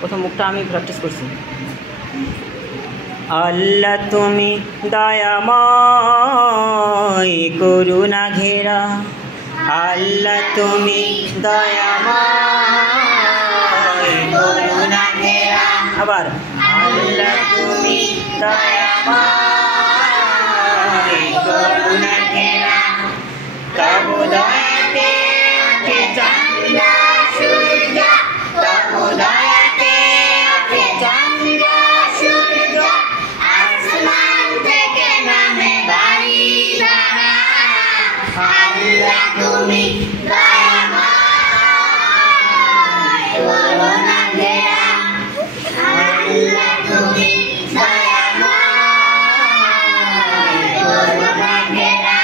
প্রথম মুখটা আমি প্র্যাকটিস করছি। আল্লাহ তুমি দয়াময় করুণা ঘেরা, আল্লাহ তুমি দয়াময় করুণা ঘেরা, আবার আল্লাহ তুমি দয়াময় করুণা ঘেরা, তবু দয়াতে ওঠে চন্দ্র সূর্য, তবু দয়াতে ওঠে চন্দ্র সূর্য, আসমান থেকে নামে বাড়ি ধারা, আল্লাহ তুমি দয়াময় করুণা ঘেরা, আল্লাহ তুমি দয়াময় করুণা ঘেরা।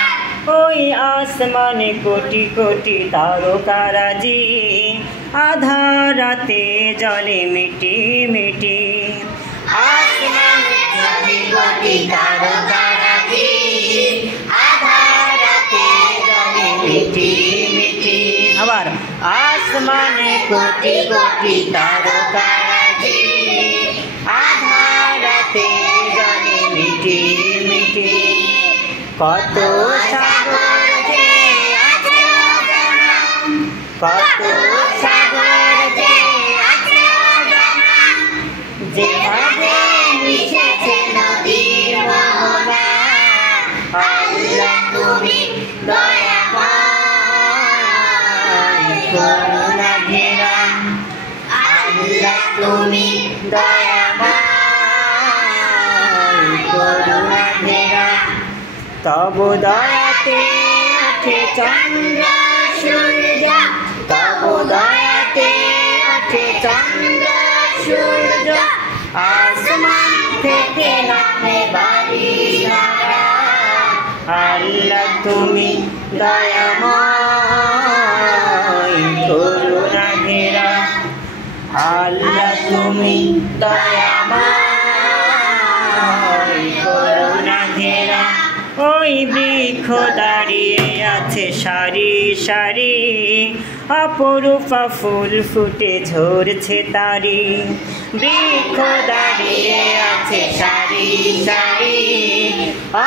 ওই আসমানে কোটি কোটি তারকারাজি, আধার রাতে জলে মিটি মিটি, আসমানে কোটি কোটি তারকারাজি, আধার রাতে জলে মিটি মিটি, আবার আসমানে কোটি কোটি তারকারাজি, আধার রাতে জলে মিটি মিটি, কত সাগর যে আছে অজানা, কত সাগর যে আছে অজানা, যেভাবে মিশেছে নদীর মোহনা, আল্লাহ তুমি দয়াময় করুণা ঘেরা, আল্লাহ তুমি দয়াময় করুণা ঘেরা, তব দয়াতে ওঠে চন্দ্র সূর্য, তব দয়াতে ওঠে চন্দ্র সূর্য, আসমান থেকে নামে বাড়ি ধারা, আল্লাহ তুমি দয়াময় করুণা ঘেরা, আল্লাহ তুমি দয়াময় করুণা ঘেরা। ওই বৃক্ষ দাঁড়িয়ে আছে সারি সারি, অপরূপা ফুল ফুটে ঝরছে তারি, বৃক্ষ দাঁড়িয়ে আছে সারি সারি,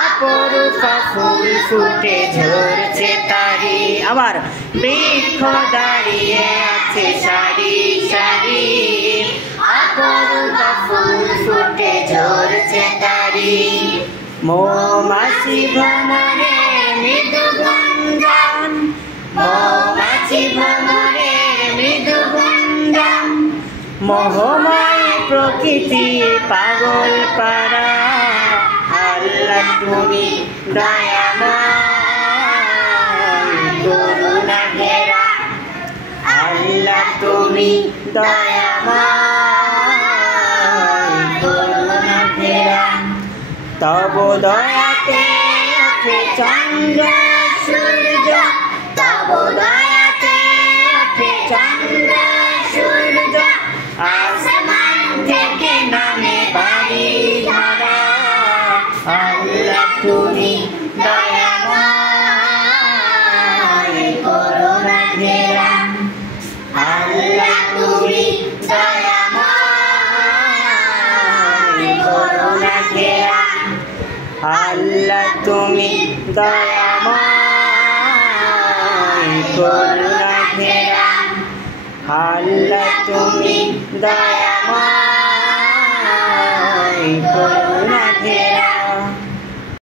অপরূপা ফুল ফুটে ঝরছে তারি, আবার বৃক্ষ দাঁড়িয়ে আছে সারি সারি, অপরূপা ফুল ফুটে ঝরছে তারি, মৌমাছি ভ্রমরে মৃদু গুঞ্জন, মৌমাছি ভ্রমরে মৃদু গুঞ্জন, মোহময় প্রকৃতি পাগল পারা, আল্লাহ তুমি দয়াময় করুণা ঘেরা, আল্লাহ তুমি দয়াময় করুণা ঘেরা, তব দয়াতে ওঠে চন্দ্র সূর্য, তব দয়াতে ওঠে চন্দ্র সূর্য, আসমান থেকে নামে বাড়ি ধারা, আল্লাহ তুমি দয়াময় করুণা ঘেরা, আল্লাহ তুমি দয়াময় করুণা ঘেরা, আল্লাহ তুমি দয়াময় করুণা ঘেরা, আল্লাহ তুমি দয়াময় করুণা